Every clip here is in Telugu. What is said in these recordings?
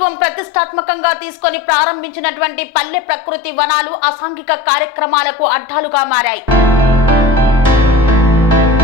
ప్రభుత్వం ప్రతిష్టాత్మకంగా తీసుకొని ప్రారంభించినటువంటి పల్లె ప్రకృతి వనాలు అసాంఘిక కార్యక్రమాలకు అడ్డాలుగా మారాయి.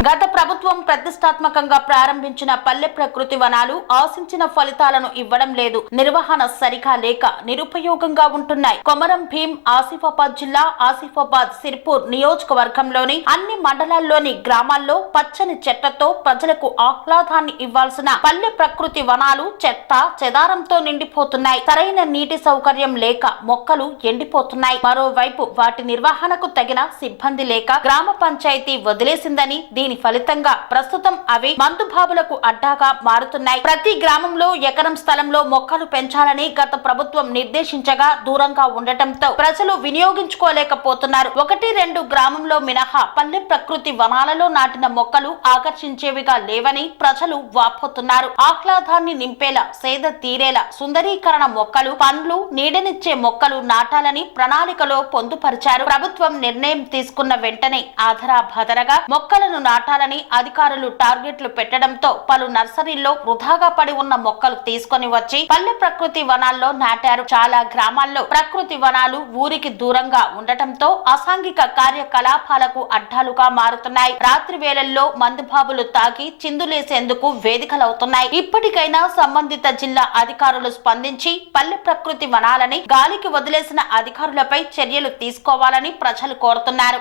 గత ప్రభుత్వం ప్రతిష్టాత్మకంగా ప్రారంభించిన పల్లె ప్రకృతి వనాలు ఆశించిన ఫలితాలను ఇవ్వడం లేదు. నిర్వహణ సరిగా లేక నిరుపయోగంగా ఉంటున్నాయి. కొమరం భీం ఆసిఫాబాద్ జిల్లా ఆసిఫాబాద్ సిర్పూర్ నియోజకవర్గంలోని అన్ని మండలాల్లోని గ్రామాల్లో పచ్చని చెట్లతో ప్రజలకు ఆహ్లాదాన్ని ఇవ్వాల్సిన పల్లె ప్రకృతి వనాలు చెత్త చెదారంతో నిండిపోతున్నాయి. సరైన నీటి సౌకర్యం లేక మొక్కలు ఎండిపోతున్నాయి. మరోవైపు వాటి నిర్వహణకు తగిన సిబ్బంది లేక గ్రామ పంచాయతీ వదిలేసిందని దీని ఫలితంగా ప్రస్తుతం అవి మందుబాబులకు అడ్డాగా మారుతున్నాయి. ప్రతి గ్రామంలో ఎకరం స్థలంలో మొక్కలు పెంచాలని గత ప్రభుత్వం నిర్దేశించగా దూరంగా ఉండటంతో ప్రజలు వినియోగించుకోలేకపోతున్నారు. ఒకటి రెండు గ్రామంలో మినహా పల్లె ప్రకృతి వనాలలో నాటిన మొక్కలు ఆకర్షించేవిగా లేవని ప్రజలు వాపోతున్నారు. ఆహ్లాదాన్ని నింపేలా సేద తీరేలా సుందరీకరణ మొక్కలు పండ్లు నీడనిచ్చే మొక్కలు నాటాలని ప్రణాళికలో పొందుపరిచారు. ప్రభుత్వం నిర్ణయం తీసుకున్న వెంటనే ఆధరా భదరగా మొక్కలను నాటాలని అధికారులు టార్గెట్లు పెట్టడంతో పలు నర్సరీల్లో వృధాగా పడి ఉన్న మొక్కలు తీసుకొని వచ్చి పల్లె ప్రకృతి వనాల్లో నాటారు. చాలా గ్రామాల్లో ప్రకృతి వనాలు ఊరికి దూరంగా ఉండటంతో అసాంఘిక కార్యకలాపాలకు అడ్డాలుగా మారుతున్నాయి. రాత్రి వేళల్లో మందుబాబులు తాగి చిందులేసేందుకు వేదికలవుతున్నాయి. ఇప్పటికైనా సంబంధిత జిల్లా అధికారులు స్పందించి పల్లె ప్రకృతి వనాలని గాలికి వదిలేసిన అధికారులపై చర్యలు తీసుకోవాలని ప్రజలు కోరుతున్నారు.